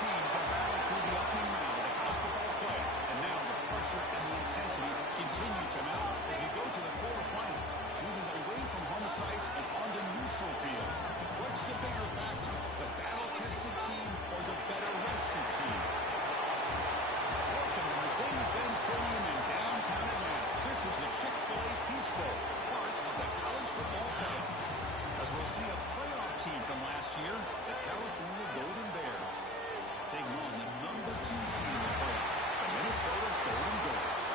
teams have battled through the opening round of the college football play, and now the pressure and the intensity continue to mount as we go to the quarterfinals, moving away from home sites and onto neutral fields. What's the bigger factor, the battle-tested team or the better-rested team? Welcome to Mercedes-Benz Stadium in downtown Atlanta. This is the Chick-fil-A Peach Bowl, part of the college football playoff. As we'll see a playoff team from last year, the California Golden Bears, taking on the number 2 seed in the playoff, the Minnesota Golden Bears.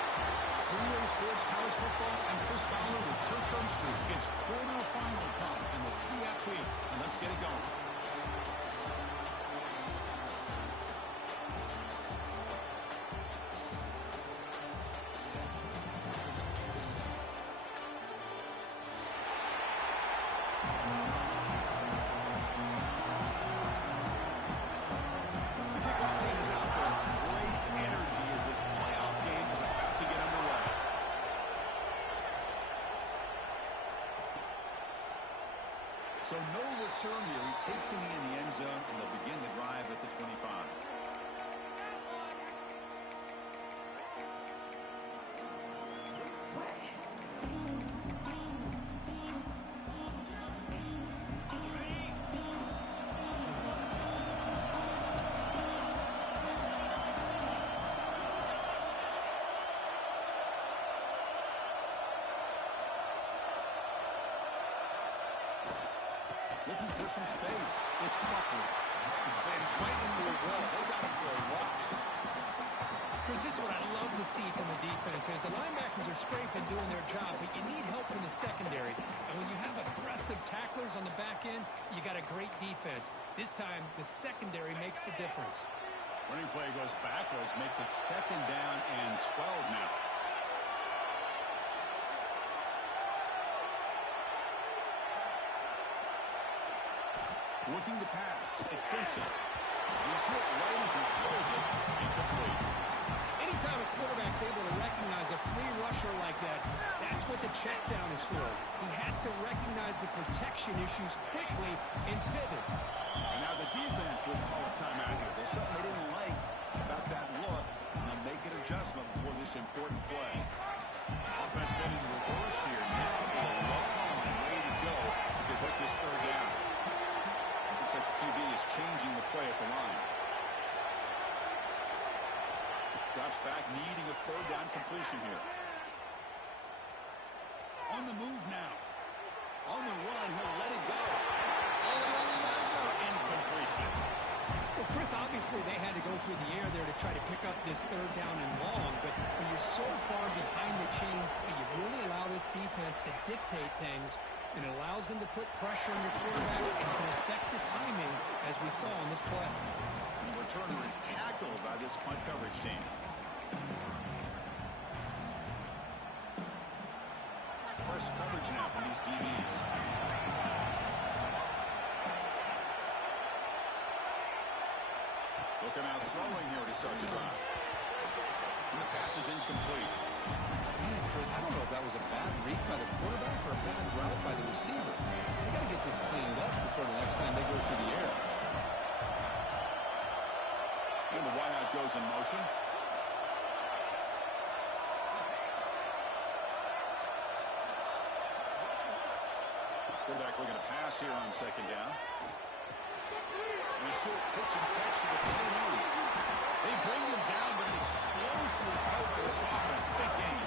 Relay Sports College Football and Chris Fowler with Kirk Herbstreit. It's quarterfinal time in the CFP, and let's get it going. So no return here. He takes it in the end zone, and they'll begin the drive at the 25. Looking for some space. It's Buckley. It sends right into a wall. They got him for a loss. Chris, this is what I love to see from the defense is the linebackers are scraping, doing their job, but you need help from the secondary. And when you have aggressive tacklers on the back end, you got a great defense. This time, the secondary makes the difference. Running play goes backwards, makes it 2nd down and 12 now. Looking to pass. It's Simpson. He's hit right as he throws it. Incomplete. Anytime a quarterback's able to recognize a free rusher like that, that's what the check down is for. He has to recognize the protection issues quickly and pivot. And now the defense will call a timeout here. There's something they didn't like about that look, and they'll make an adjustment before this important play. Offense been in reverse here. Now with a low line ready to go to convert this 3rd down. Looks like the QB is changing the play at the line. Drops back, needing a 3rd down completion here. On the move now. On the run, he'll let it go. Oh, another incompletion. Well, Chris, obviously they had to go through the air there to try to pick up this 3rd down and long, but when you're so far behind the chains, you really allow this defense to dictate things, and it allows them to put pressure on your quarterback and can affect the timing, as we saw on this play. And the returner is tackled by this punt coverage team. First coverage now from these DBs. Looking out throwing here to start the drive. And the pass is incomplete. Man, Chris, I don't know if that was a bad read by the quarterback or a bad route by the receiver. They got to get this cleaned up before the next time they go through the air. And the wideout goes in motion. Quarterback looking to pass here on 2nd down. And a short pitch and catch to the tight end. They bring him down, but an explosive play by this offense. Big game.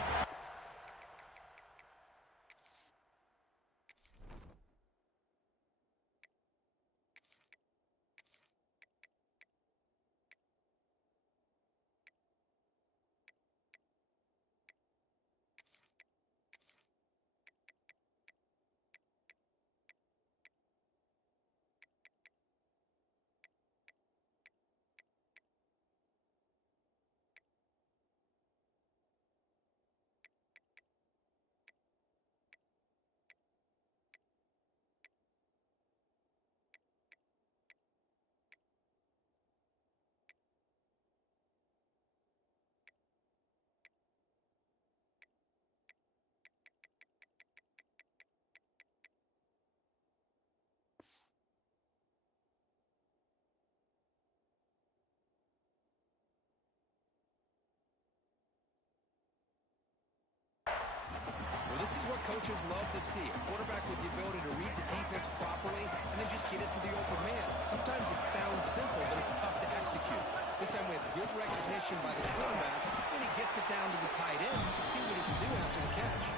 This is what coaches love to see. A quarterback with the ability to read the defense properly and then just get it to the open man. Sometimes it sounds simple, but it's tough to execute. This time we have good recognition by the quarterback, and he gets it down to the tight end. You can see what he can do after the catch.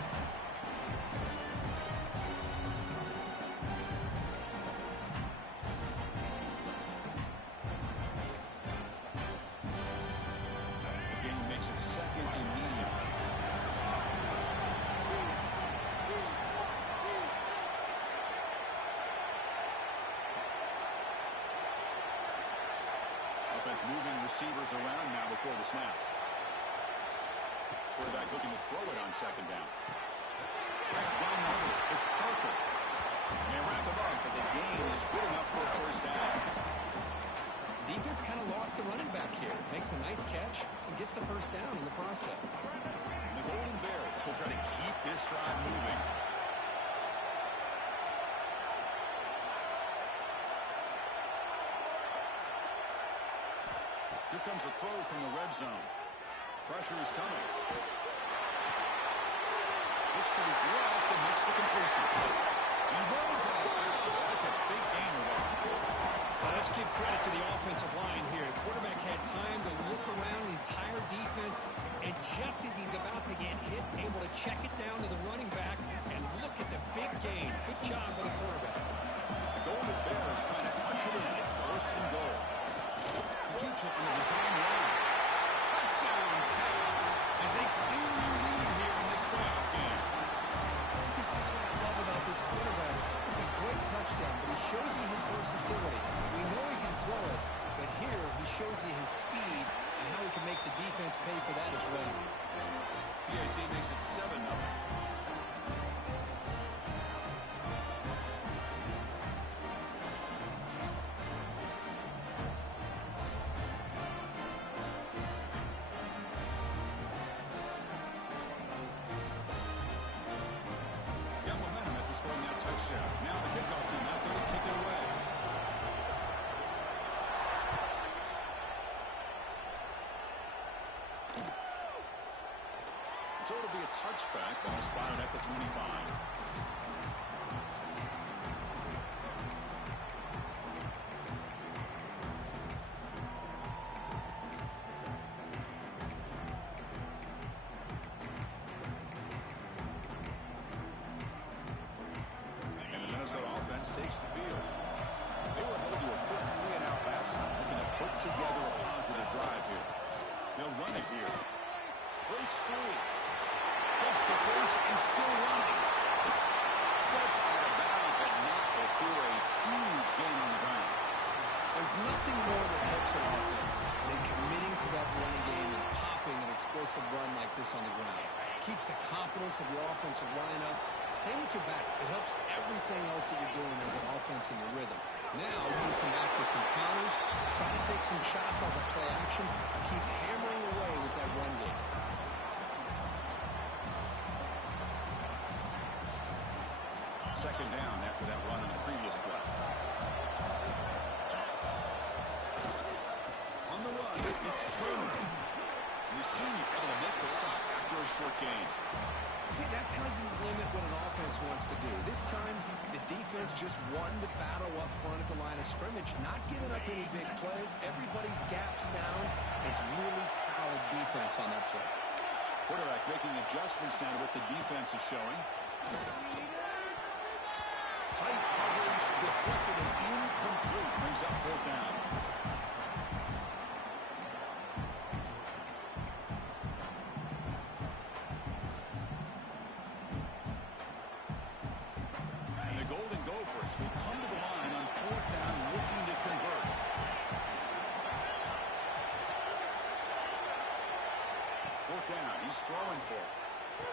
The game makes it second and medium. Offense moving receivers around now before the snap. Quarterback looking to throw it on second down. Down the middle, it's Parker. They wrap him up, but the gain is good enough for a first down. Defense kind of lost a running back here. Makes a nice catch and gets the first down in the process. The Golden Bears will try to keep this drive moving. Here comes a throw from the red zone. Pressure is coming. Looks to his left and makes the completion. He runs out. That's a big gain there. Let's give credit to the offensive line here. The quarterback had time to look around the entire defense, and just as he's about to get hit, able to check it down to the running back, and look at the big gain. Good job by the quarterback. The Golden Bears trying to punch it in. It's first and goal. Keeps it on the design line. Touchdown, as they cleanly lead here in this playoff game. I guess that's what I love about this quarterback. It's a great touchdown, but he shows you his versatility. We know he can throw it, but here he shows you his speed and how he can make the defense pay for that as well. PAT makes it 7-0. Scoring that touchdown. Now the kickoff team out there to kick it away. So it'll be a touchback. Ball spotted at the 25. Takes the field. They were held to a quick 3-and-out last time, looking to put together a positive drive here. They'll run it here. Breaks free. Gets the first and still running. Steps out of bounds, but not before a huge gain on the ground. There's nothing more that helps an offense than committing to that running game and popping an explosive run like this on the ground. Keeps the confidence of your offensive line up. Same with your back. It helps everything else that you're doing as an offense in your rhythm. Now you can come back with some counters, try to take some shots off of play action, and keep hammering away with that run game. Second down after that run on the previous play. On the run, it's Turner. The senior able to make the stop after a short gain. See, that's how you limit what an offense wants to do. This time, the defense just won the battle up front at the line of scrimmage, not giving up any big plays. Everybody's gap sound. It's really solid defense on that play. Quarterback making adjustments now to what the defense is showing. Tight coverage, deflected and incomplete. Brings up fourth down. We come to the line on fourth down, looking to convert. Fourth down, he's throwing for it.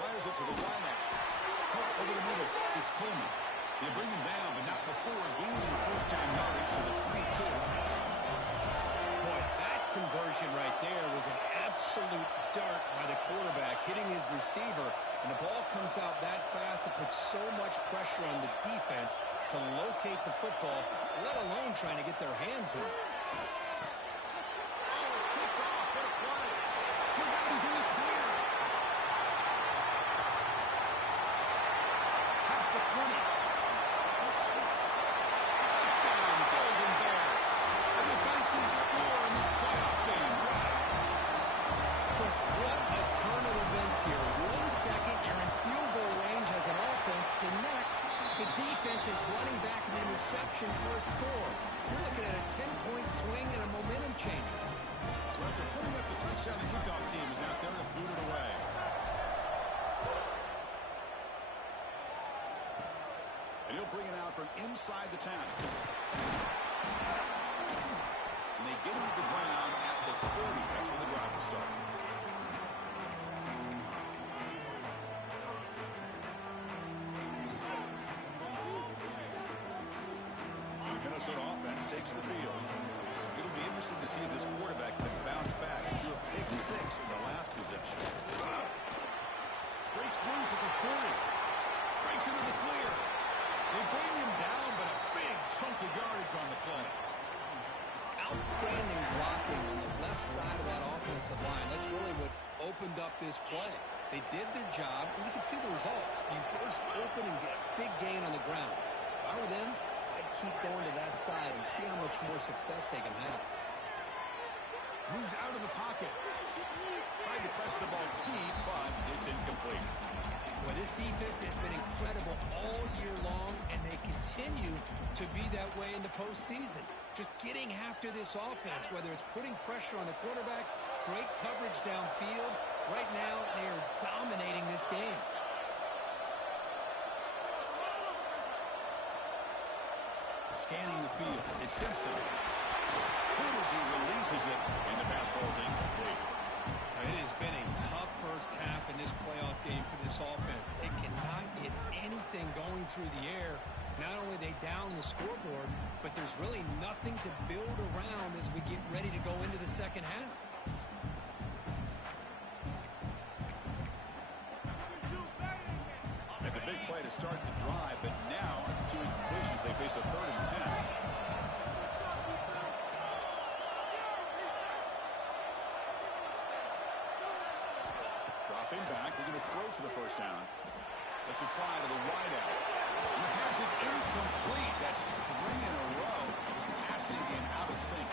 Fires it to the wideout. Caught over the middle. It's Coleman. They bring him down, but not before gaining first down yardage to the 22. Boy, that conversion right there was an absolute dart by the quarterback, hitting his receiver, and the ball comes out that fast to put so much pressure on the defense to locate the football, let alone trying to get their hands on it. Oh, it's picked off. What a play. Look out, he's in the clear. interception for a score. You're looking at a 10-point swing and a momentum changer. So after putting up the touchdown, the kickoff team is out there to boot it away. And he'll bring it out from inside the 10. And they get him to the ground at the 40. That's where the drive will start. The Minnesota offense takes the field. It'll be interesting to see if this quarterback can bounce back through a pick 6 in the last possession. Breaks loose at the 40. Breaks into the clear. They bring him down, but a big chunk of yardage on the play. Outstanding blocking on the left side of that offensive line. That's really what opened up this play. They did their job, and you can see the results. You burst open and get a big gain on the ground. If I were them, I'd keep going to that side and see how much more success they can have. Moves out of the pocket. Tried to press the ball deep, but it's incomplete. Well, this defense has been incredible all year long, and they continue to be that way in the postseason. Just getting after this offense, whether it's putting pressure on the quarterback, great coverage downfield. Right now, they are dominating this game. Scanning the field. It's Simpson. Good as he releases it, and the pass ball is incomplete. It has been a tough first half in this playoff game for this offense. They cannot get anything going through the air. Not only are they down the scoreboard, but there's really nothing to build around as we get ready to go into the second half. And the big play to start the drive, but now two incompletions. They face a 3rd and 10. Dropping back, looking to throw for the first down. Let's it fly to the wideout. And the pass is incomplete. That string in a row is passing in out of sync.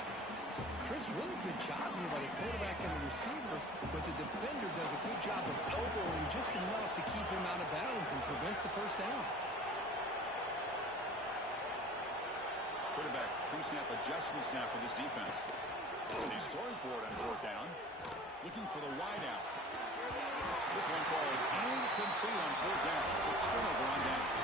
Chris, really good job here by the quarterback and the receiver, but the defender does a good job of elbowing just enough to keep him out of bounds and prevents the first down. Quarterback pre-snap adjustments now for this defense. And he's throwing for it on 4th down. Looking for the wideout. This one falls incomplete on 4th down. It's a turnover on downs.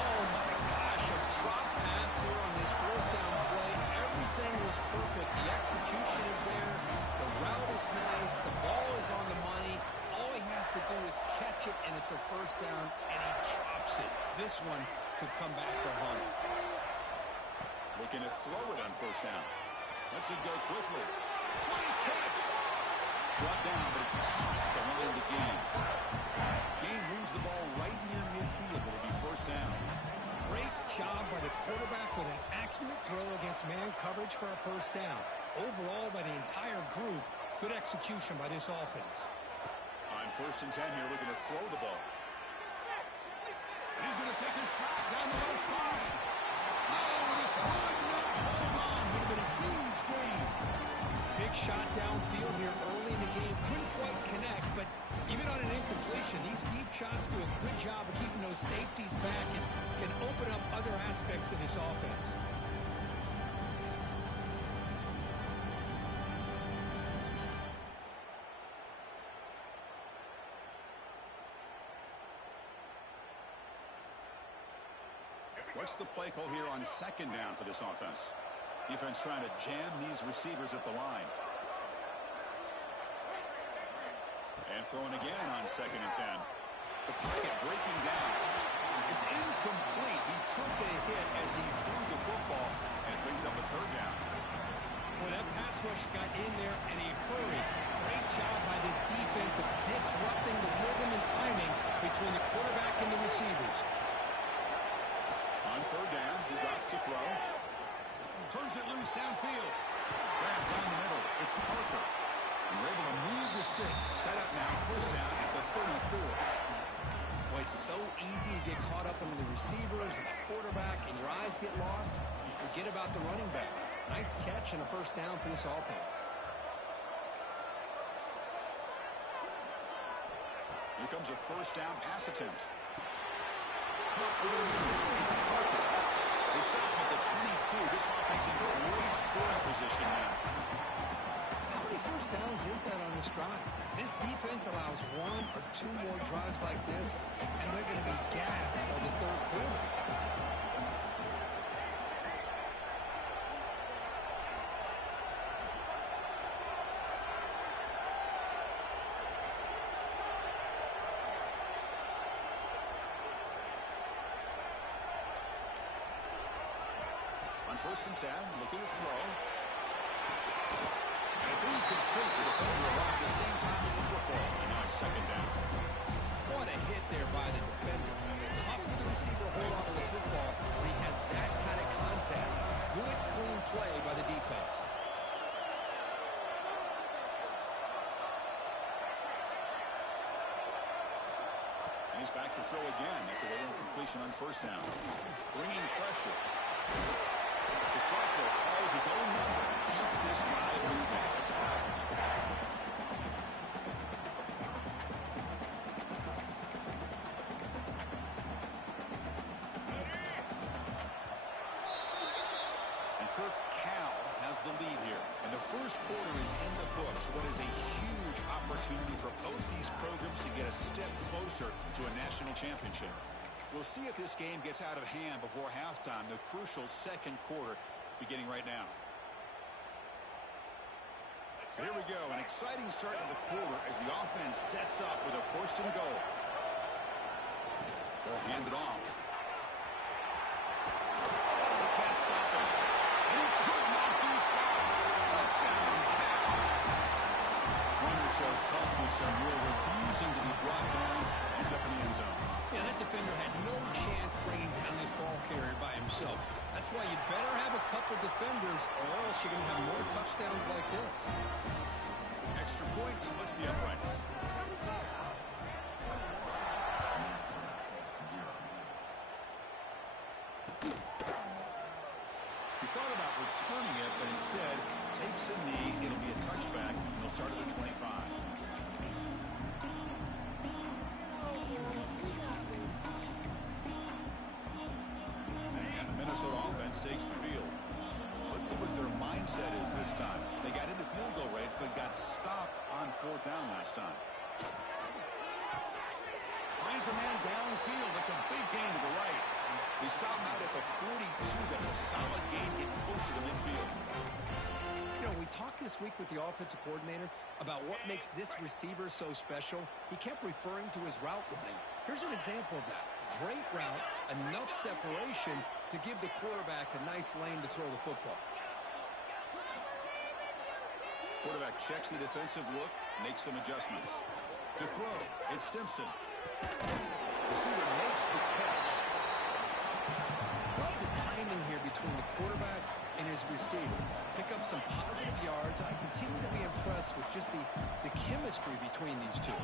Oh, my gosh. A drop pass here on this 4th down play. Everything was perfect. The execution is there. The route is nice. The ball is on the money. All he has to do is catch it, and it's a first down, and he drops it. This one could come back to haunt him. Looking to throw it on 1st down. Lets it go quickly. Great catch! Brought down, but it's past the line to gain. Gain moves the ball right near midfield. It'll be 1st down. Great job by the quarterback with an accurate throw against man coverage for a 1st down. Overall, by the entire group, good execution by this offense. On 1st and 10 here, looking to throw the ball. And he's going to take a shot down the left side. Oh, and he could not hold on. Would have been a huge gain. Big shot downfield here early in the game. Couldn't quite connect, but even on an incompletion, these deep shots do a good job of keeping those safeties back and can open up other aspects of this offense. What's the play call here on 2nd down for this offense? Defense trying to jam these receivers at the line. And throwing again on 2nd and 10. The pocket breaking down. It's incomplete. He took a hit as he threw the football, and it brings up a 3rd down. Well, that pass rush got in there in a hurry. Great job by this defense of disrupting the rhythm and timing between the quarterback and the receivers. On 3rd down, he drops to throw. Turns it loose downfield. Grab down the middle. It's Parker. And we're able to move the sticks. Set up now, 1st down at the 34. Well, it's so easy to get caught up into the receivers and the quarterback, and your eyes get lost. You forget about the running back. Nice catch and a 1st down for this offense. Here comes a 1st down pass attempt. It's Parker. The The stop at the 22. This offense in great scoring position now. How many first downs is that on this drive? This defense allows one or two more drives like this, and they're going to be gassed by the third quarter. On 1st and 10, look at the throw. And it's incomplete. The defender arrived at the same time as the football. And now it's 2nd down. What a hit there by the defender. Tough for the receiver to hold on to the football when he has that kind of contact. Good, clean play by the defense. And he's back to throw again after the incompletion on 1st down. Bringing pressure. The sophomore calls his own number and keeps this drive moving. And Kirk Cal has the lead here. And the first quarter is in the books. What is a huge opportunity for both these programs to get a step closer to a national championship. We'll see if this game gets out of hand before halftime, the crucial 2nd quarter beginning right now. So here we go, an exciting start to the quarter as the offense sets up with a 1st and goal. They'll hand it off. They can't stop him. And he could not be stopped. Touchdown, Cal. Runner shows toughness and will, refusing to be brought down. Ends up in the end zone. Yeah, that defender had no chance bringing down this ball carrier by himself. That's why you better have a couple defenders, or else you're going to have more touchdowns like this. Extra point splits the uprights. He thought about returning it, but instead takes a knee. It'll be a touchback, and he'll start at the 25. Minnesota offense takes the field. Let's see what their mindset is this time. They got into field goal range, but got stopped on 4th down last time. Finds a man downfield. That's a big gain to the right. They stop him out at the 42. That's a solid gain, getting closer to midfield. You know, we talked this week with the offensive coordinator about what makes this receiver so special. He kept referring to his route running. Here's an example of that. Great route, enough separation to give the quarterback a nice lane to throw the football. Quarterback checks the defensive look, makes some adjustments. To throw, it's Simpson. Receiver makes the catch. Love the timing here between the quarterback and his receiver. Pick up some positive yards. I continue to be impressed with just the chemistry between these two.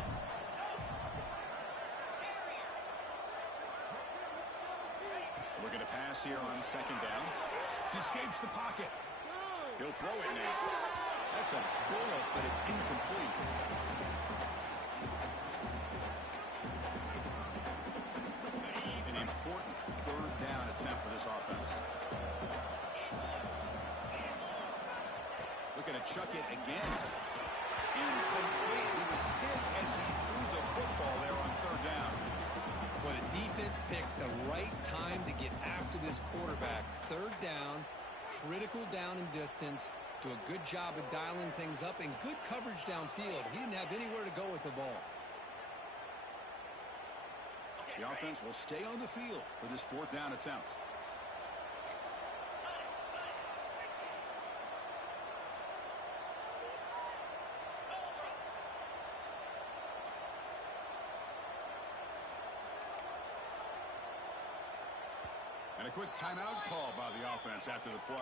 We're going to pass here on 2nd down. He escapes the pocket. He'll throw it now. That's a bullet, but it's incomplete. An important 3rd down attempt for this offense. Looking to chuck it again. Incomplete. He was hit as he threw the football there on 3rd down. When a defense picks the right time to get after this quarterback, 3rd down, critical down and distance, do a good job of dialing things up, and good coverage downfield. He didn't have anywhere to go with the ball. The offense will stay on the field for this 4th down attempt. And a quick timeout call by the offense after the play.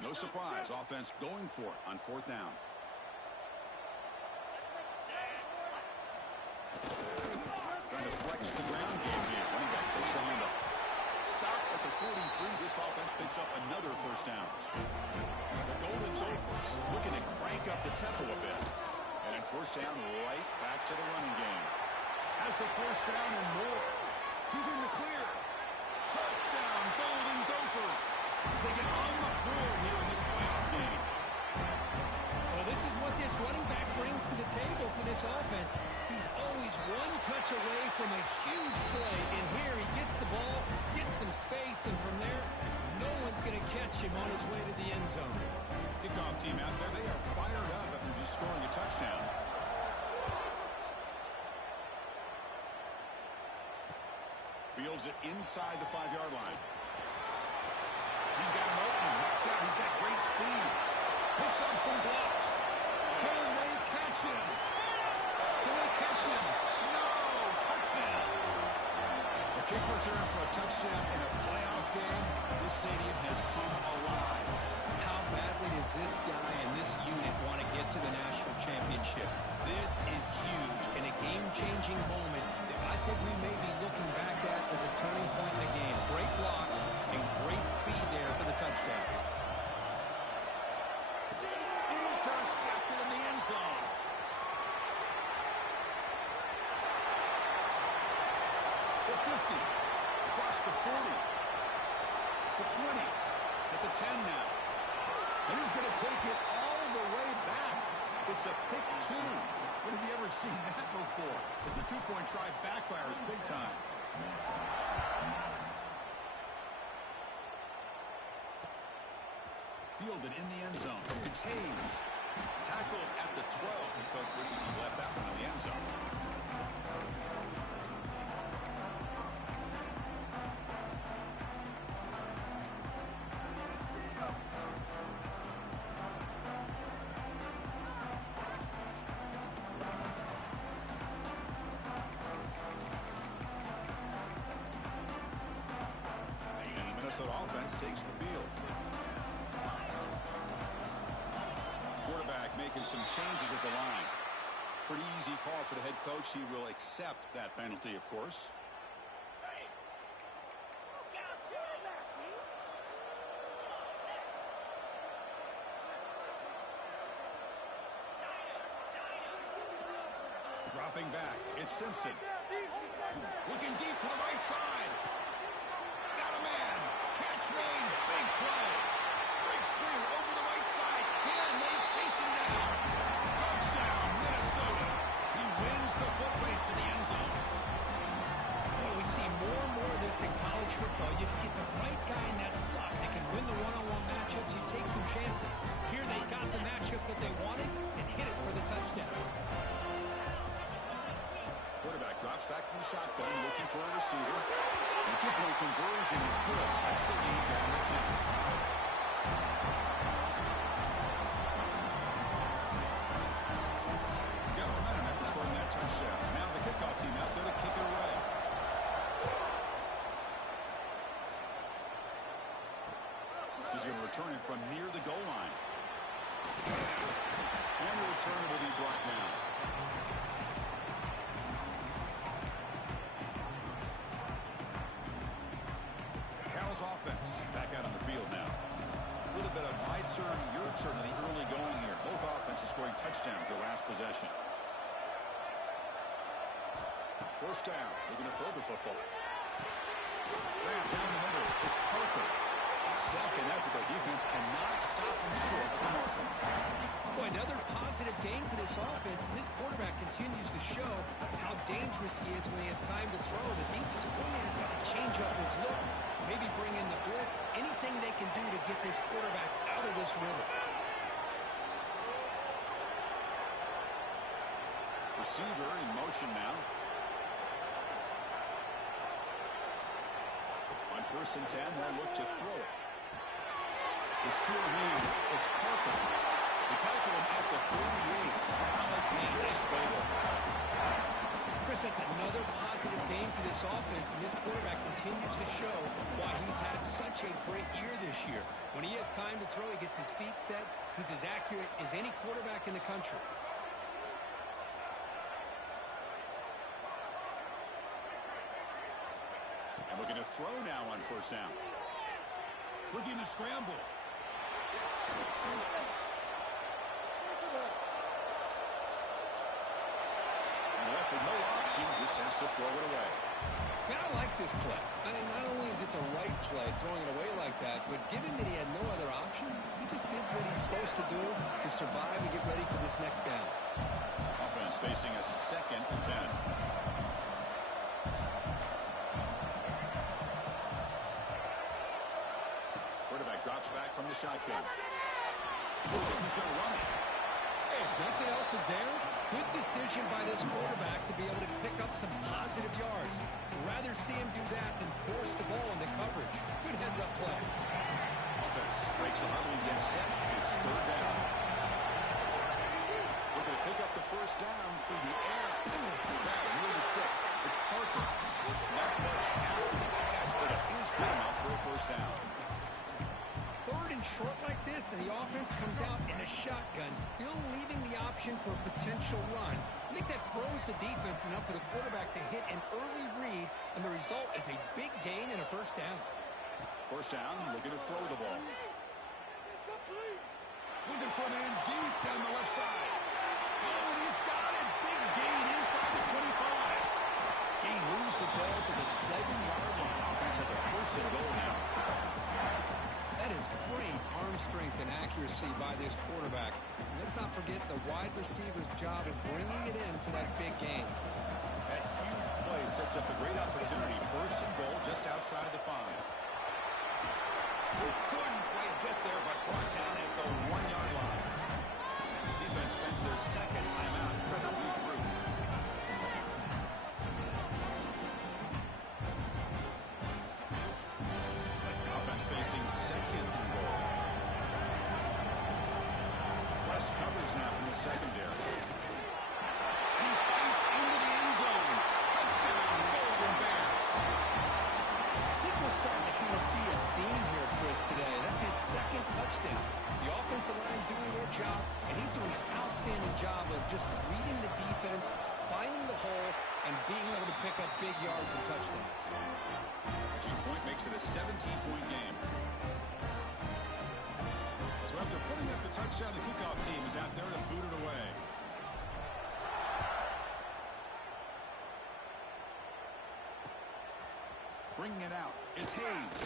No surprise, offense going for it on 4th down. Trying to flex the ground game here. Running back takes a handoff. Stop at the picks up another first down. The Golden Gophers looking to crank up the tempo a bit. And first down, right back to the running game. Has the first down and more. He's in the clear. Touchdown, Golden Gophers. As they get on the board here in this playoff game. Well, this is what this running back brings to the table for this offense. He's always one touch away from a huge play. And here he gets the ball, gets some space, and from there, no one's going to catch him on his way to the end zone. Kickoff team out there, they are fired up after just scoring a touchdown. Fields it inside the 5-yard line. He's got him open. Watch out, he's got great speed. Picks up some blocks. Can they catch him? Can they catch him? No! Touchdown! A kick return for a touchdown in a playoff game. This stadium has come alive. How badly does this guy and this unit want to get to the national championship? This is huge and a game-changing moment that I think we may be looking back at as a turning point in the game. Great blocks and great speed there for the touchdown. Intercepted in the end zone. The 50, across the 40, the 20, at the 10 now. And he's going to take it all the way back. It's a pick 2. When have you ever seen that before? As the two-point try backfires big time. Fielded in the end zone. It's Hayes. Tackled at the 12. The coach wishes he left that one in the end zone. Minnesota offense takes the field. Quarterback making some changes at the line. Pretty easy call for the head coach. He will accept that penalty, of course. Dropping back, it's Simpson. Looking deep to the right side. Got a man. Catch made. Big play. Breaks through over the right side. Can they chase him down? Touchdown, Minnesota. He wins the foot race to the end zone. Boy, we see more and more of this in college football. If you get the right guy in that slot that can win the one-on-one matchups, you take some chances. Here they got the matchup that they wanted and hit it for the touchdown. Quarterback drops back from the shotgun, looking for a receiver. The two-point conversion is good. That's the lead down to 10. Got momentum after scoring that touchdown. Now the kickoff team out there to kick it away. He's going to return it from near the goal line. And the return will be brought down. Offense back out on the field now. A little bit of my turn, your turn in the early going here. Both offenses scoring touchdowns their last possession. First down. Looking to throw the football. Grab down the middle. It's Parker. Second effort. Their defense cannot stop him short of the marker. Boy, another positive game for this offense, and this quarterback continues to show how dangerous he is when he has time to throw. The defensive coordinator's got to change up his looks, maybe bring in the blitz, anything they can do to get this quarterback out of this rhythm. Receiver in motion now. On 1st and 10, they'll look to throw it. The sure hands, it's Parker. They tackle him at the 38. Solid game. Nice play there. Chris, that's another positive game for this offense, and this quarterback continues to show why he's had such a great year this year. When he has time to throw, he gets his feet set. He's as accurate as any quarterback in the country. And looking to throw now on 1st down. looking to scramble. And left with no option, just has to throw it away. Yeah, I like this play. I mean, not only is it the right play, throwing it away like that, but given that he had no other option, he just did what he's supposed to do to survive and get ready for this next down. Offense facing a 2nd and 10. Quarterback drops back from the shotgun. Looks like he's going to run it. Hey, if nothing else is there, good decision by this quarterback to be able to pick up some positive yards. Rather see him do that than force the ball into coverage. Good heads-up play. Offense breaks the huddle and gets set. It's 3rd down. Looking to pick up the 1st down through the air. Now near the sticks. It's Parker. Not much after the catch, but it is good enough for a 1st down. 3rd and short like this, and the offense comes out in a shotgun, still leaving the option for a potential run. I think that froze the defense enough for the quarterback to hit an early read, and the result is a big gain and a 1st down. 1st down, looking to throw the ball. Looking for a man deep down the left side. Oh, and he's got it. Big gain inside the 25. He moves the ball to the 7-yard line. Offense has a 1st and goal now. That is great arm strength and accuracy by this quarterback. Let's not forget the wide receiver's job of bringing it in for that big gain. That huge play sets up a great opportunity. 1st and goal just outside the 5. He couldn't quite get there, but brought down at the 1-yard line. Defense spends their 2nd timeout trying to regroup. Offense facing 2nd and goal. West covers now from the secondary. He fights into the end zone. Touchdown, Golden Bears. I think we're starting to kind of see a theme here, Chris, today. That's his 2nd touchdown. The offensive line doing their job, and he's doing an outstanding job of just reading the defense, finding the hole, and being able to pick up big yards and touchdowns. Extra point makes it a 17-point game. So after putting up the touchdown, the kickoff team is out there to boot it away. Bringing it out, it's Hayes.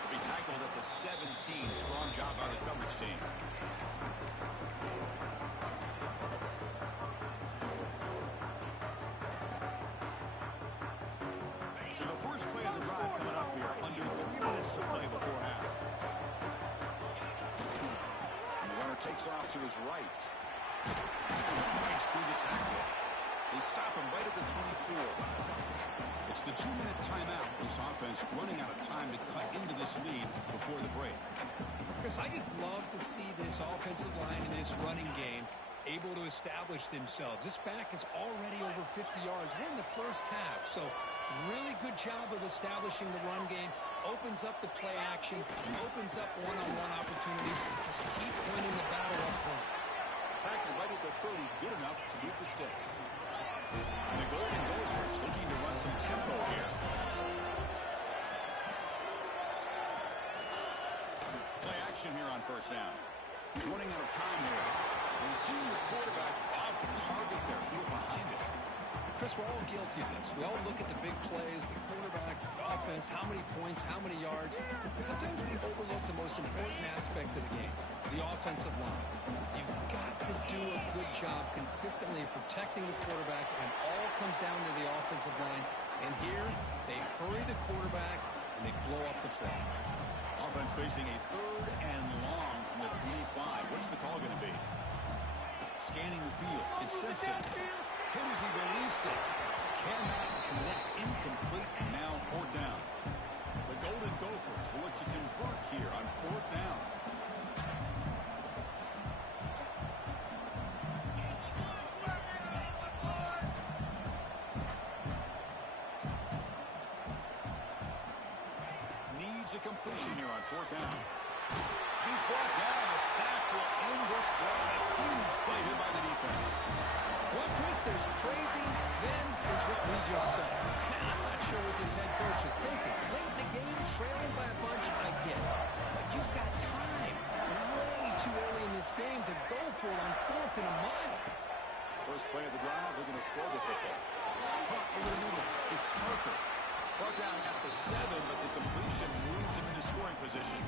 He'll be tackled at the 17. Strong job by the coverage team. So the first play of the drive coming up here, under 3 minutes to play before half. And the runner takes off to his right. Breaks through the tackle. They stop him right at the 24. It's the 2-minute timeout. This offense running out of time to cut into this lead before the break. Chris, I just love to see this offensive line in this running game able to establish themselves. This back is already over 50 yards. We're in the 1st half, so really good job of establishing the run game. Opens up the play action, opens up one-on-one opportunities. Just keep winning the battle up front. Tackled right at the 30, good enough to move the sticks. And the Golden Gophers looking to run some tempo here. Play action here on 1st down. He's running out of time here. And seeing the quarterback off target there, field behind it. Chris, we're all guilty of this. We all look at the big plays, the quarterbacks, the offense, how many points, how many yards. And sometimes we overlook the most important aspect of the game, the offensive line. You've got to do a good job consistently of protecting the quarterback, and all comes down to the offensive line. And here, they hurry the quarterback, and they blow up the play. Offense facing a 3rd and long from the 25. What's the call going to be? Scanning the field. It's Simpson. Hit as he released it. Cannot connect. Incomplete. And now 4th down. The Golden Gophers will look to convert here on 4th down. Needs a completion here on 4th down. He's brought down. A sack will end this drive. Huge play here by the defense. Well, Chris, there's crazy, then there's what we just saw. I'm not sure what this head coach coach is thinking. Late in the game, trailing by a bunch, I get it. But you've got time. Way too early in this game to go for it on 4th and a mile. First play of the drive, they're going to throw the football. Caught over the middle. It's Parker. Brought down at the 7, but the completion moves him into scoring position.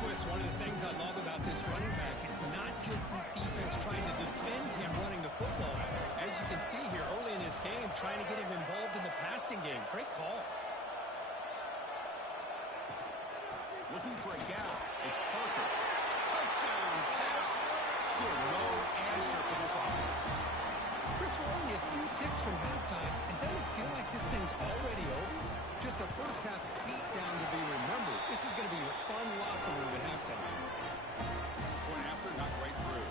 Chris, one of the things I love about this running back is not just this defense trying to defend him running the football. As you can see here early in this game, trying to get him involved in the passing game. Great call. Looking for a gap. It's Parker. Touchdown, Cal. Still no answer for this offense. Chris, we're only a few ticks from halftime, and doesn't it feel like this thing's already over? Just a first half beatdown to be remembered. This is going to be a fun locker room at halftime. Point after, not right through.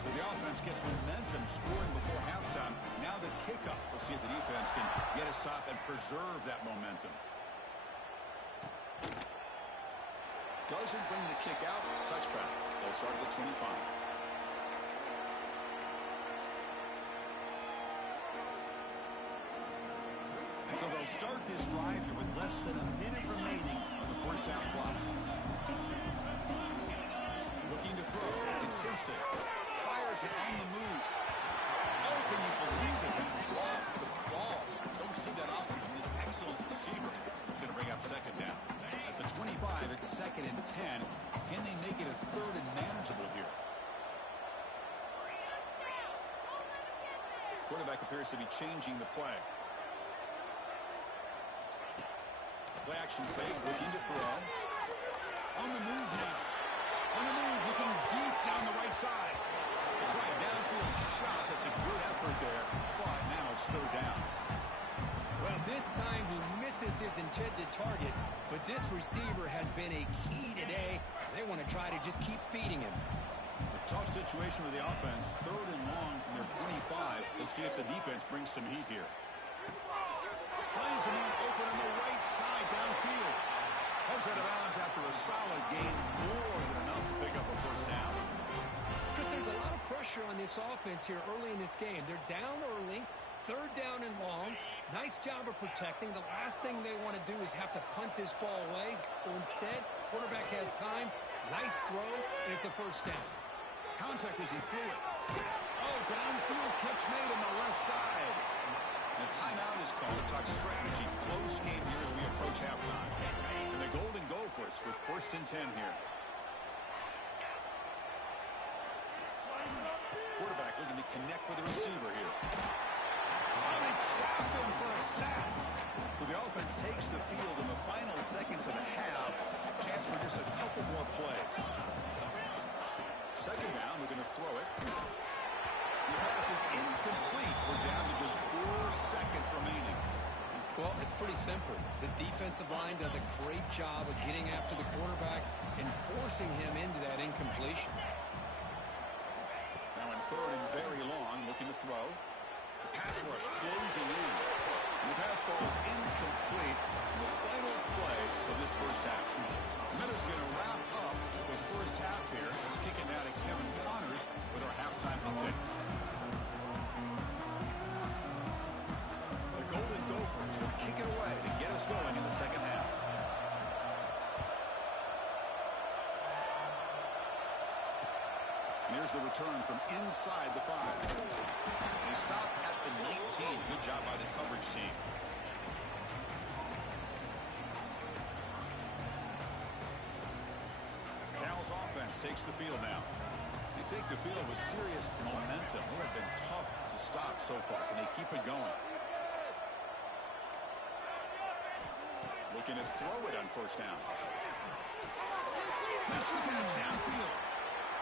So the offense gets momentum scoring before halftime. Now the kickoff. We'll see if the defense can get a stop and preserve that momentum. Doesn't bring the kick out. Touchback. They'll start at the 25. So they'll start this drive here with less than a minute remaining on the first half clock. Looking to throw. It's Simpson. Fires it on the move. Oh, can you believe it? He dropped the ball. Don't see that often from this excellent receiver. He's going to bring up second down. At the 25, it's 2nd and 10. Can they make it a 3rd and manageable here? Quarterback appears to be changing the play. Play action fake, looking to throw. On the move now. On the move, looking deep down the right side. Drive downfield shot. That's a good effort there. But now it's 3rd down. Well, this time he misses his intended target, but this receiver has been a key today. They want to try to just keep feeding him. A tough situation with the offense. 3rd and long from their 25. Let's see if the defense brings some heat here. Finds a man open on the right side downfield. Heads out of bounds after a solid gain. More than enough to pick up a first down. Chris, there's a lot of pressure on this offense here early in this game. They're down early, 3rd down and long. Nice job of protecting. The last thing they want to do is have to punt this ball away. So instead, quarterback has time. Nice throw, and it's a first down. Contact as he threw it. Oh, downfield catch made on the left side. And a timeout is called to talk strategy. Close game here as we approach halftime. And the Golden Gophers with 1st and 10 here. Quarterback looking to connect with the receiver here. Oh, they trap him for a sack. So the offense takes the field in the final seconds of the half. Chance for just a couple more plays. 2nd down, we're going to throw it. The pass is incomplete. We're down to just 4 seconds remaining. Well, it's pretty simple. The defensive line does a great job of getting after the quarterback and forcing him into that incompletion. Now in 3rd and very long, looking to throw. The pass rush closing in. And the pass ball is incomplete in the final play of this first half. Meadows going to wrap up the first half here. Let's kick it now to Kevin Connors with our halftime update. The Golden Gophers going to kick it away to get us going in the second half. And here's the return from inside the 5. They stop at the 19. Good job by the coverage team. Cal's offense takes the field now. They take the field with serious momentum. They have been tough to stop so far. Can they keep it going? Looking to throw it on 1st down. Makes the catch downfield.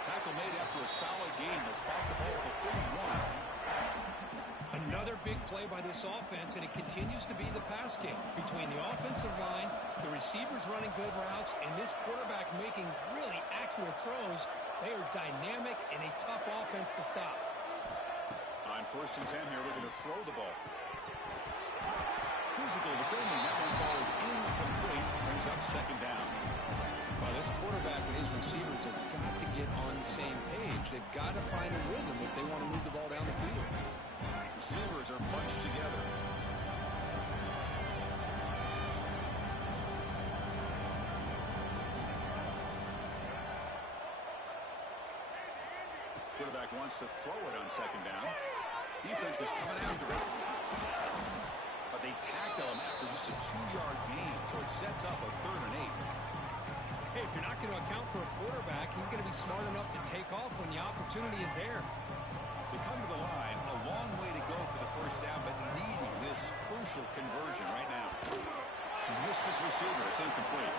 Tackle made after a solid game. They'll spot the ball for 31. Another big play by this offense, and it continues to be the pass game. Between the offensive line, the receivers running good routes, and this quarterback making really accurate throws, they are dynamic and a tough offense to stop. On 1st and 10 here, looking to throw the ball. Physical defending. That one falls incomplete. Brings up 2nd down. This quarterback and his receivers have got to get on the same page. They've got to find a rhythm if they want to move the ball down the field. Receivers are bunched together. Quarterback wants to throw it on second down. Defense is coming after him. But they tackle him after just a 2-yard gain, so it sets up a 3rd and 8. Hey, if you're not going to account for a quarterback, he's going to be smart enough to take off when the opportunity is there. They come to the line, a long way to go for the first down, but needing this crucial conversion right now. Missed his receiver. It's incomplete.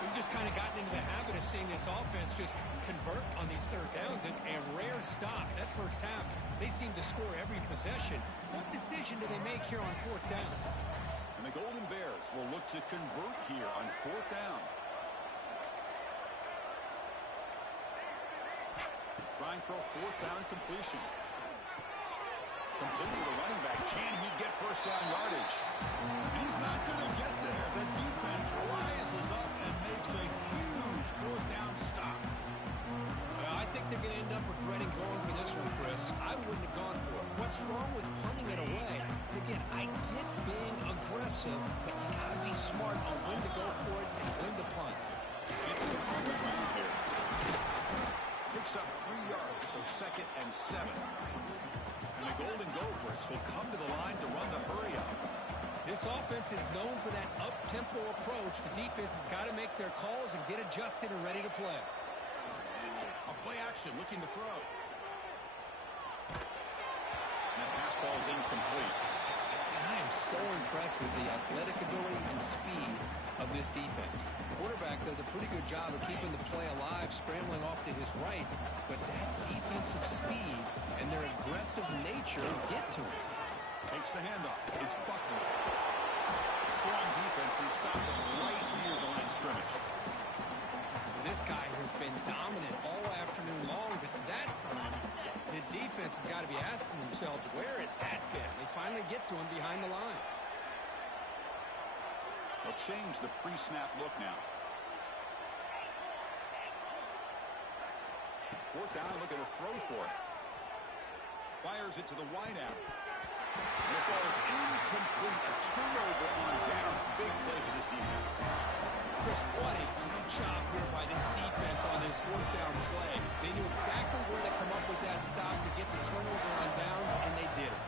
We've just kind of gotten into the habit of seeing this offense just convert on these 3rd downs. It's a rare stop. That first half, they seem to score every possession. What decision do they make here on 4th down? And the Golden Bears will look to convert here on 4th down. Trying for a 4th down completion. Complete with a running back. Can he get first down yardage? He's not going to get there. The defense rises up and makes a huge 4th down stop. I think they're going to end up regretting going for this one, Chris. I wouldn't have gone for it. What's wrong with punting it away? And again, I get being aggressive, but you got to be smart on when to go for it and when to punt. Getting it on the ground here. Picks up 3 yards, so 2nd and 7. And the Golden Gophers will come to the line to run the hurry up. This offense is known for that up-tempo approach. The defense has got to make their calls and get adjusted and ready to play. A play action, looking to throw. And that pass ball is incomplete. And I am so impressed with the athletic ability and speed of this defense. Quarterback does a pretty good job of keeping the play alive, scrambling off to his right, but that defensive speed and their aggressive nature get to him. Takes the handoff. It's Buckner. Strong defense. They stop him right near the line of scrimmage. This guy has been dominant all afternoon long, but that time, the defense has got to be asking themselves, where has that been? They finally get to him behind the line. They'll change the pre-snap look now. 4th down, look at a throw for it. Fires it to the wideout. And it falls incomplete. A turnover on downs. Big play for this defense. Chris, what a great job here by this defense on this 4th down play. They knew exactly where to come up with that stop to get the turnover on downs, and they did it.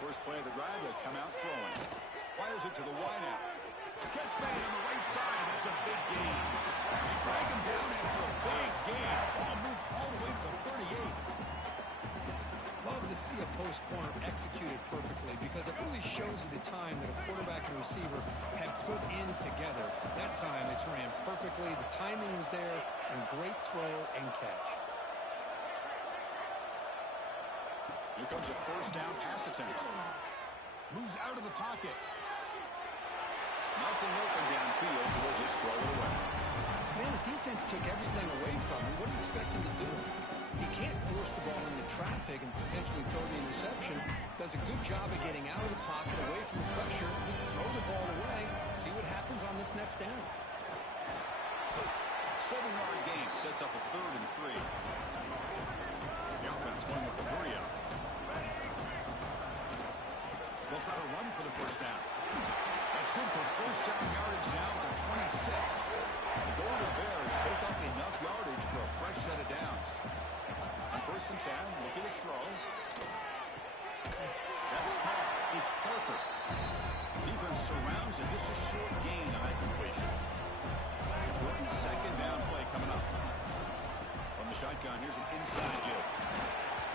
First play of the drive, they'll come out throwing. Fires it to the wideout. Catch made on the right side. That's a big gain. Drag him down after a big gain. Ball moved all the way to the 38. Love to see a post corner executed perfectly because it really shows you the time that a quarterback and receiver have put in together. That time it's ran perfectly. The timing was there, and great throw and catch. Here comes a first down pass attempt. Moves out of the pocket. Nothing open downfield, so they'll just throw it away. Man, the defense took everything away from him. What do you expect him to do? He can't force the ball into traffic and potentially throw the interception. Does a good job of getting out of the pocket, away from the pressure. Just throw the ball away. See what happens on this next down. 7-yard gain sets up a 3rd and 3. The offense going with the hurry up. They'll try to run for the first down. That's good for first down yardage now at the 26. The Golden Bears pick up enough yardage for a fresh set of downs. On 1st and 10, look at a throw. That's caught. It's Parker. Defense surrounds him. Just a short gain on that completion. Important 2nd down play coming up. From the shotgun, here's an inside give.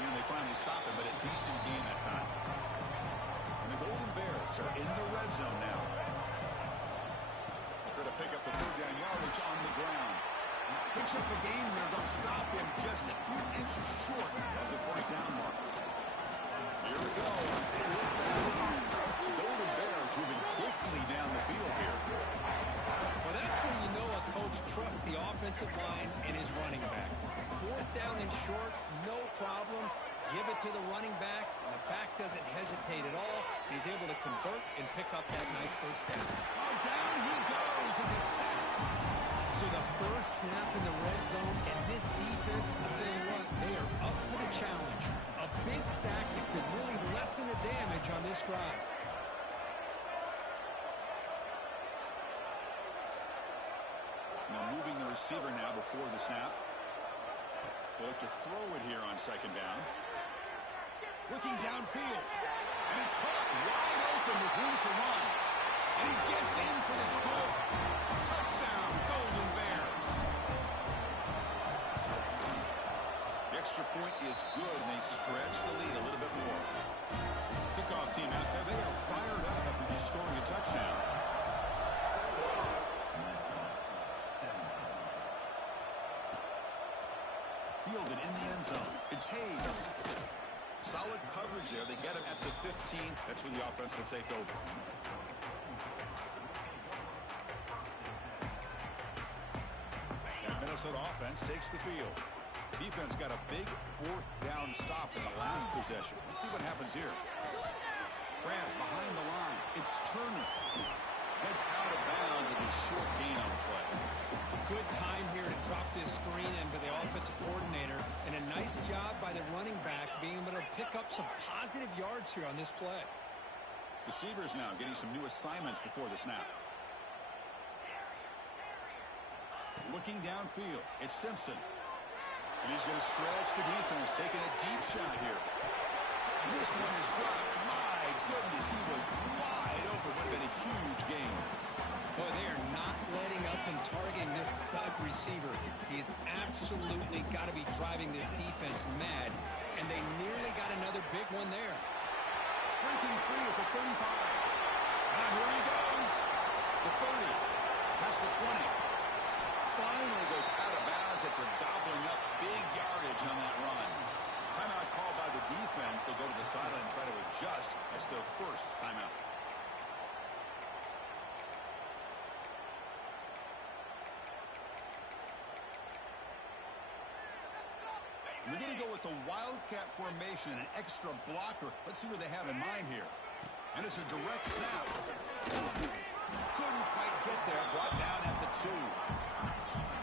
And they finally stop it, but a decent gain that time. And the Golden Bears are in the red zone now. They'll try to pick up the 3rd down yardage on the ground. Picks up a gain here. They'll stop him just a few inches short of the first down mark. Here we go. 4th down. The Golden Bears moving quickly down the field here. Well, that's when you know a coach trusts the offensive line and his running back. 4th down and short, no problem. give it to the running back, and the back doesn't hesitate at all. He's able to convert and pick up that nice first down. Oh, down he goes. It's a sack. So the first snap in the red zone, and this defense, I'll tell you what, they are up for the challenge. A big sack that could really lessen the damage on this drive. Now moving the receiver now before the snap. They look to throw it here on second down. Looking downfield. And it's caught wide open with room to run. And he gets in for the score. Touchdown, Golden Bears. The extra point is good, and they stretch the lead a little bit more. Kickoff team out there, they are fired up after just scoring a touchdown. Fielded in the end zone. It's Hayes. Solid coverage there. They get him at the 15. That's where the offense will take over. Minnesota offense takes the field. Defense got a big fourth down stop in the last possession. Let's see what happens here. Grant behind the line. It's Turner. Gets out of bounds with a short gain on the play. Good time here to drop this screen in by the offensive coordinator, and a nice job by the running back being able to pick up some positive yards here on this play. Receivers now getting some new assignments before the snap. Looking downfield, it's Simpson. And he's going to stretch the defense, taking a deep shot here. This one is dropped. My goodness, he was wide open. Would have been a huge game. Boy, they are not letting up and targeting this stud receiver. He's absolutely got to be driving this defense mad, and they nearly got another big one there. Breaking free at the 35. And here he goes. The 30. That's the 20. Finally goes out of bounds after gobbling up big yardage on that run. Timeout called by the defense. They'll go to the sideline and try to adjust. It's their first timeout. We're going to go with the Wildcat formation, an extra blocker. Let's see what they have in mind here. And it's a direct snap. Couldn't quite get there. Brought down at the 2.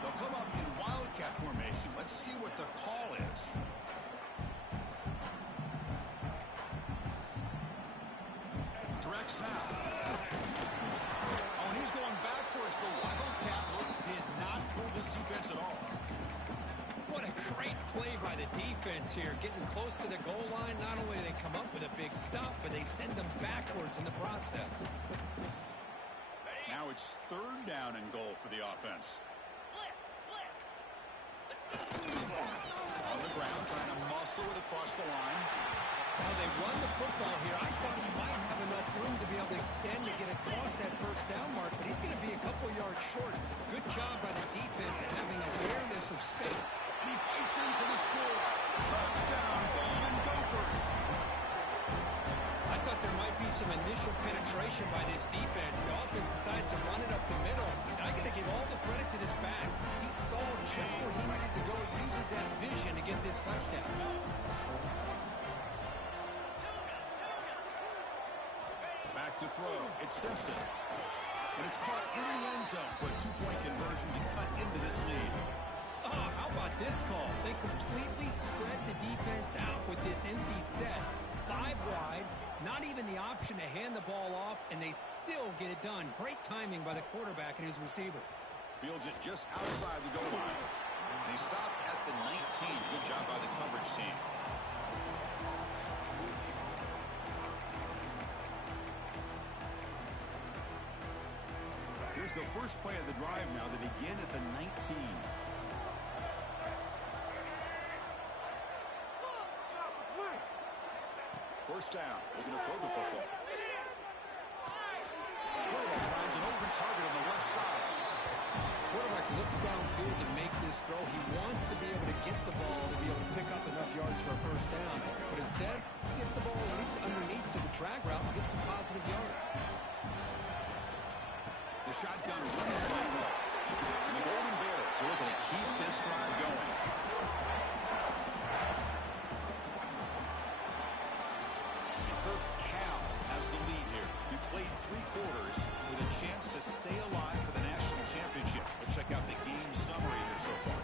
They'll come up in Wildcat formation. Let's see what the call is. Direct snap. Oh, and he's going backwards. The Wildcat look did not fool this defense at all. What a great play by the defense here. Getting close to the goal line, not only do they come up with a big stop, but they send them backwards in the process. Now it's third down and goal for the offense. On the ground, trying to muscle it across the line. Now they run the football here. I thought he might have enough room to be able to extend to get across that first down mark, but he's going to be a couple yards short. Good job by the defense at having awareness of space. And he fights in for the score. Touchdown, Golden Gophers. I thought there might be some initial penetration by this defense. The offense decides to run it up the middle. And I got to give all the credit to this back. He saw just where he needed to go, uses that vision to get this touchdown. Back to throw. It's Simpson. And it's caught in the end zone for a 2-point conversion to cut into this lead. Oh, how about this call? They completely spread the defense out with this empty set. 5 wide, not even the option to hand the ball off, and they still get it done. Great timing by the quarterback and his receiver. Fields it just outside the goal line. And he stopped at the 19. Good job by the coverage team. Here's the first play of the drive now. They begin at the 19. First down. Looking to throw the football. Quarterback finds an open target on the left side. Quarterback looks downfield to make this throw. He wants to be able to get the ball to be able to pick up enough yards for a first down. But instead, he gets the ball at least underneath to the drag route and gets some positive yards. The shotgun running play. And the Golden Bears are looking to keep this drive going. defense to stay alive for the national championship. Let's check out the game summary here so far.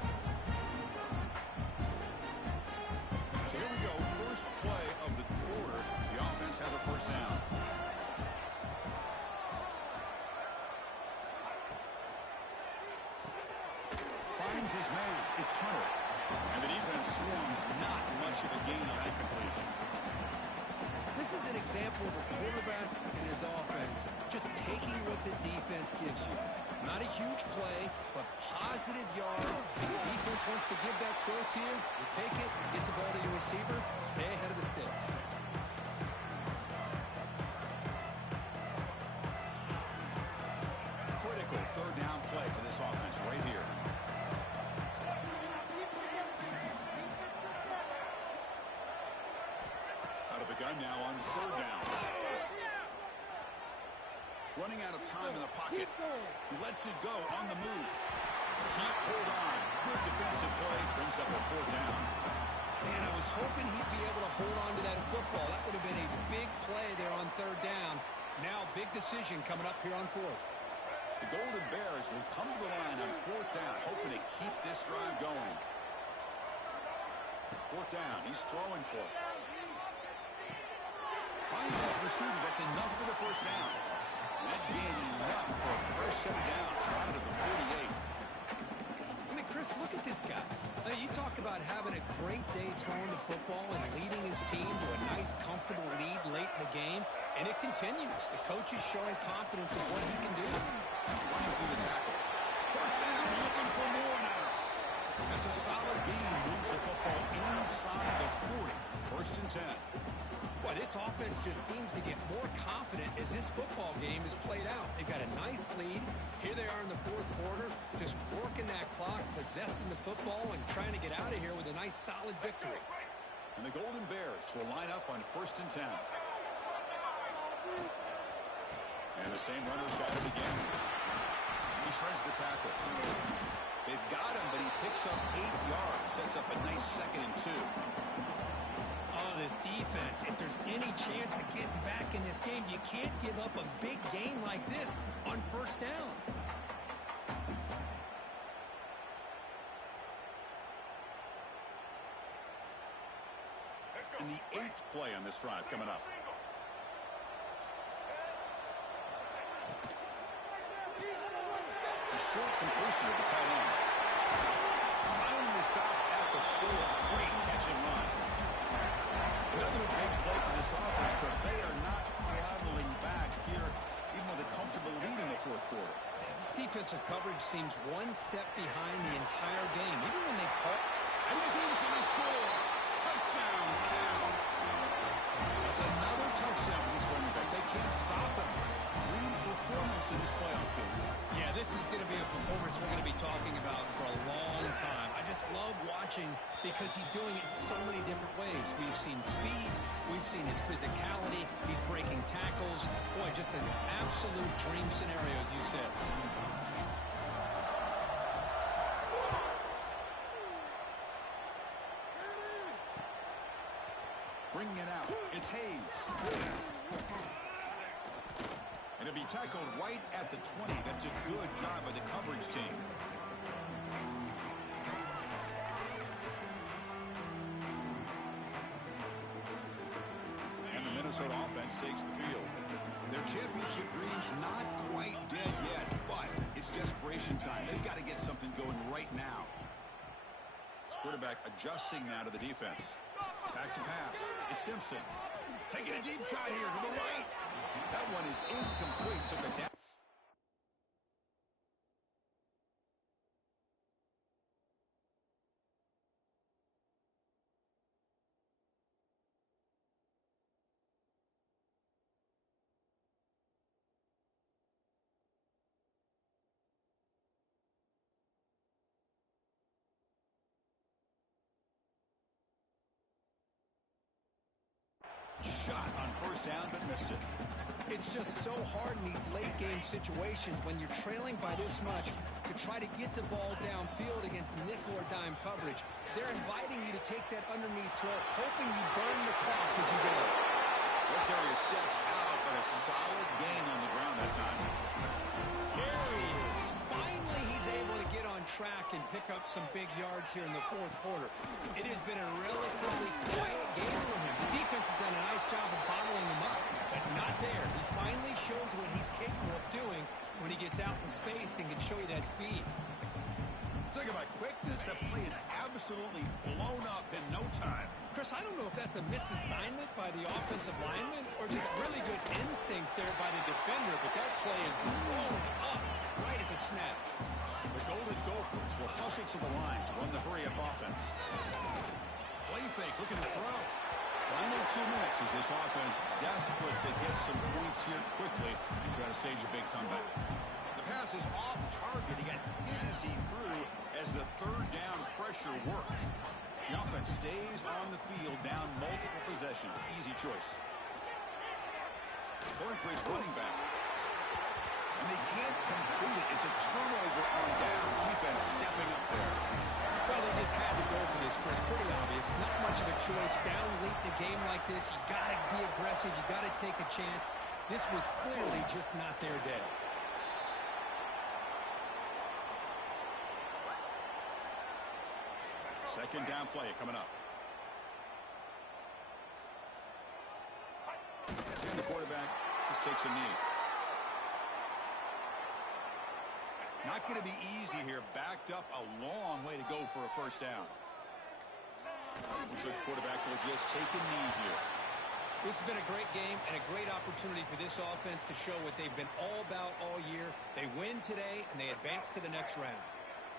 So here we go. First play of the quarter. The offense has a first down. Finds his man. It's Hunter. And the defense swarms. Not much of a gain on that completion. This is an example of a quarterback and his offense just taking what the defense gives you. Not a huge play, but positive yards. The defense wants to give that throw to you. You take it, get the ball to your receiver, stay ahead of the sticks. Critical third down play for this offense right here. Out of the gun now on third down. Running out of time in the pocket. He lets it go on the move. Can't hold on. Good defensive play. Brings up a fourth down. Man, I was hoping he'd be able to hold on to that football. That would have been a big play there on third down. Now, big decision coming up here on fourth. The Golden Bears will come to the line on fourth down, hoping to keep this drive going. Fourth down. He's throwing for it. Finds his receiver. That's enough for the first down. That gain enough for a fresh set of downs. Spotted at the 48. I mean, Chris, look at this guy. You talk about having a great day throwing the football and leading his team to a nice, comfortable lead late in the game, and it continues. The coach is showing confidence in what he can do. Running through the tackle. First down, looking for more now. That's a solid gain. Moves the football inside the 40. First and 10. Boy, this offense just seems to get more confident as this football game is played out. They've got a nice lead. Here they are in the fourth quarter, just working that clock, possessing the football, and trying to get out of here with a nice, solid victory. And the Golden Bears will line up on first and 10. And the same runner's got it again. He shreds the tackle. They've got him, but he picks up 8 yards. Sets up a nice second and 2. Oh, this defense, if there's any chance of getting back in this game, you can't give up a big game like this on first down. And the 8th play on this drive coming up. A short completion of the tight end. Finally stopped at the 4. Great catch and run. Another big play for this offense, but they are not throttling back here, even with a comfortable lead in the fourth quarter. Yeah, this defensive coverage seems one step behind the entire game. Even when they call. And he's in for the score. Touchdown, Cal. That's another touchdown for this running back. They can't stop him. Dream performance in this playoff game. Yeah, this is going to be a performance we're going to be talking about for a long time. I just love watching because he's doing it so many different ways. We've seen speed. We've seen his physicality. He's breaking tackles. Boy, just an absolute dream scenario, as you said. Bringing it out. It's Hayes. And it'll be tackled right at the 20. That's a good job by the coverage team. And the Minnesota offense takes the field. Their championship dreams not quite dead yet, but it's desperation time. They've got to get something going right now. Quarterback adjusting now to the defense. Back to pass. It's Simpson. Taking a deep shot here to the right. That one is incomplete. Took a down. Shot on first down, but missed it. It's just so hard in these late-game situations when you're trailing by this much to try to get the ball downfield against nickel or dime coverage. They're inviting you to take that underneath throw, hoping you burn the clock as you go. Ball carrier steps out, but a solid gain on the ground that time. There he is. Finally, he's able to get on track and pick up some big yards here in the fourth quarter. It has been a relatively quiet game for him. The defense has done a nice job of bottling him up, but not there. He finally shows what he's capable of doing when he gets out in space and can show you that speed. Talk about quickness. That play is absolutely blown up in no time. Chris, I don't know if that's a misassignment by the offensive lineman or just really good instincts there by the defender, but that play is blown up right at the snap. The Golden Gophers will hustle to the line to run the hurry-up offense. Play fake, looking to throw. Final 2 minutes as this offense desperate to get some points here quickly and try to stage a big comeback. The pass is off target. He got hit as he threw as the third down pressure worked. The offense stays on the field down multiple possessions. Easy choice. Going for his running back. And they can't complete it. It's a turnover on downs. Defense stepping up there. Well, they just had to go for this, Chris. Pretty obvious. Not much of a choice. Down late in the game like this, you got to be aggressive. You got to take a chance. This was clearly just not their day. Second down play coming up. And the quarterback just takes a knee. Not going to be easy here. Backed up a long way to go for a first down. Looks like the quarterback will just take a knee here. This has been a great game and a great opportunity for this offense to show what they've been all about all year. They win today, and they advance to the next round.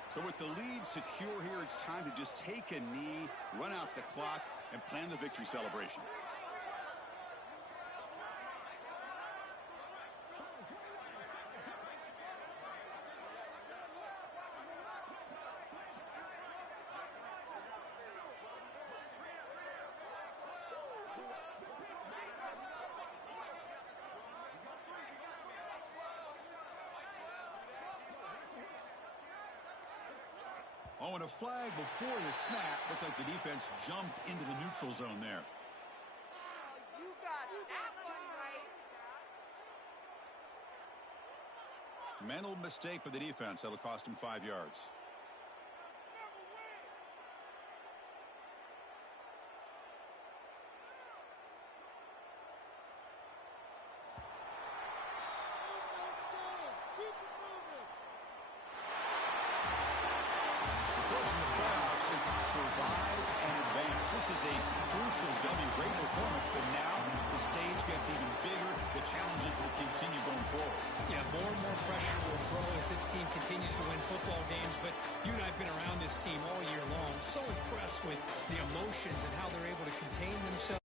So with the lead secure here, it's time to just take a knee, run out the clock, and plan the victory celebration. Oh, and a flag before the snap. Looked like the defense jumped into the neutral zone there. Oh, you got that one right. Mental mistake by the defense. That'll cost him 5 yards. Survive and advance. This is a crucial W. Great performance, but now the stage gets even bigger. The challenges will continue going forward. Yeah, more and more pressure will grow as this team continues to win football games, but you and I have been around this team all year long. So impressed with the emotions and how they're able to contain themselves.